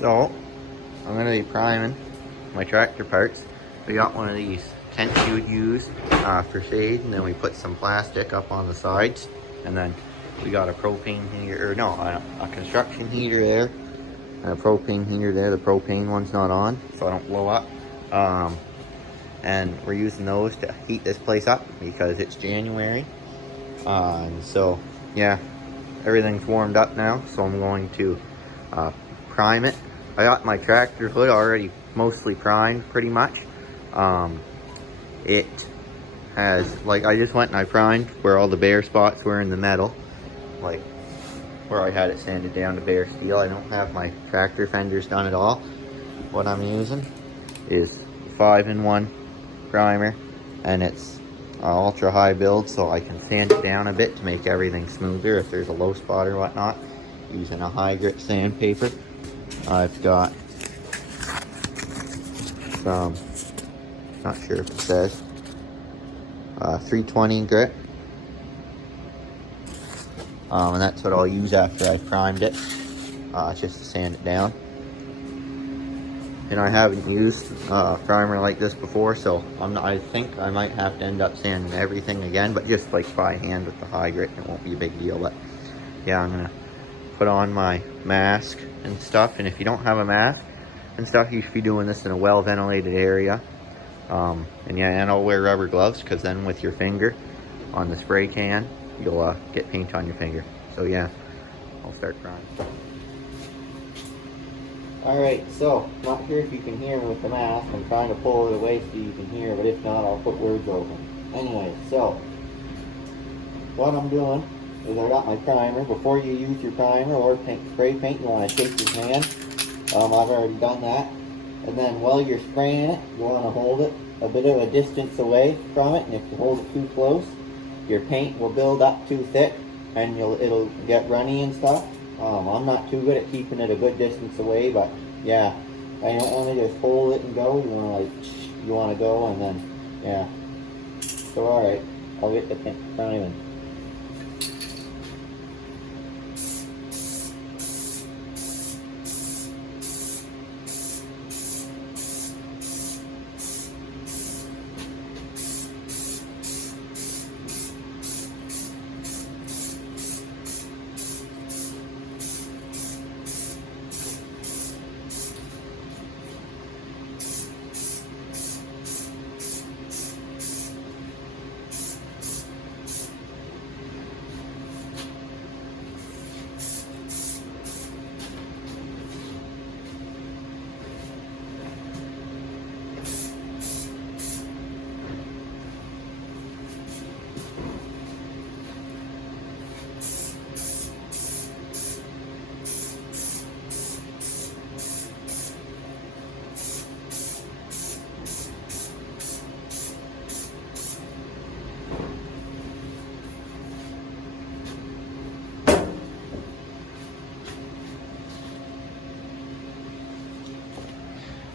So, I'm going to be priming my tractor parts. We got one of these tents you would use for shade, and then we put some plastic up on the sides, and then we got a propane heater, or no, a construction heater there, and a propane heater there. The propane one's not on, so I don't blow up. And we're using those to heat this place up because it's January. And so, yeah, everything's warmed up now, so I'm going to prime it. I got my tractor hood already mostly primed pretty much. It has, like, I just went and I primed where all the bare spots were in the metal, like where I had it sanded down to bare steel. I don't have my tractor fenders done at all. What I'm using is 5-in-1 primer, and it's ultra high build, so I can sand it down a bit to make everything smoother if there's a low spot or whatnot, using a high grit sandpaper. I've got some, not sure if it says, 320 grit, and that's what I'll use after I've primed it, just to sand it down. And I haven't used primer like this before, so I think I might have to end up sanding everything again, but just like by hand with the high grit, it won't be a big deal. But yeah, I'm gonna put on my mask and stuff, and if you don't have a mask and stuff, you should be doing this in a well ventilated area. And yeah, and I'll wear rubber gloves, because then with your finger on the spray can, you'll get paint on your finger. So yeah, I'll start priming. Alright, so, not sure if you can hear me with the mask. I'm trying to pull it away so you can hear, but if not, I'll put words over. Anyway, so, what I'm doing is I got my primer. Before you use your primer or spray paint, you want to shake your hand. I've already done that. And then while you're spraying it, you want to hold it a bit of a distance away from it, and if you hold it too close, your paint will build up too thick, and it'll get runny and stuff. I'm not too good at keeping it a good distance away, but yeah, I don't want to just hold it and go. You want to go, and then yeah. So all right, I'll get the priming.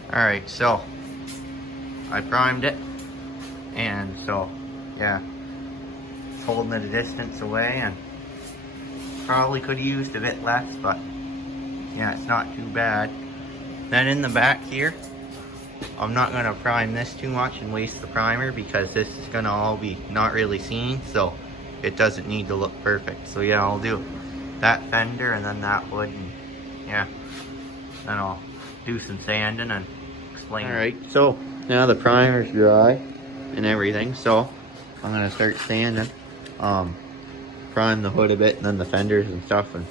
Alright, so I primed it, and so yeah, it's holding it a distance away, and probably could have used a bit less, but yeah, it's not too bad. Then in the back here, I'm not going to prime this too much and waste the primer, because this is going to all be not really seen, so it doesn't need to look perfect. So yeah, I'll do that fender and then that wood, and yeah, then I'll do some sanding and explain. Alright, so now the primer's dry and everything, so I'm going to start sanding. Prime the hood a bit, and then the fenders and stuff, and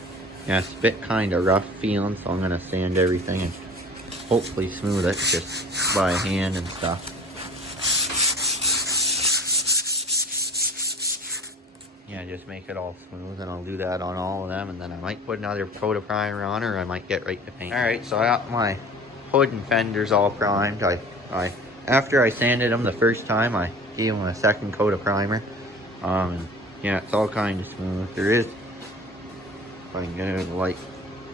yeah, it's a bit kind of rough feeling, so I'm going to sand everything and hopefully smooth it just by hand and stuff. Yeah, just make it all smooth, and I'll do that on all of them, and then I might put another coat of primer on, or I might get right to paint. Alright, so I got my hood and fenders all primed. After I sanded them the first time, I gave them a second coat of primer. Yeah, it's all kind of smooth. There is, if I can get it, like,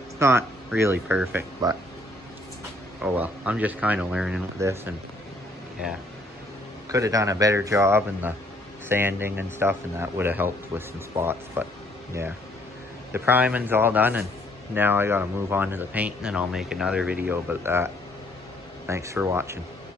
it's not really perfect, but oh well. I'm just kind of learning with this, and yeah, could have done a better job in the sanding and stuff, and that would have helped with some spots. But yeah, the priming's all done, and now I gotta move on to the paint and then I'll make another video about that. Thanks for watching.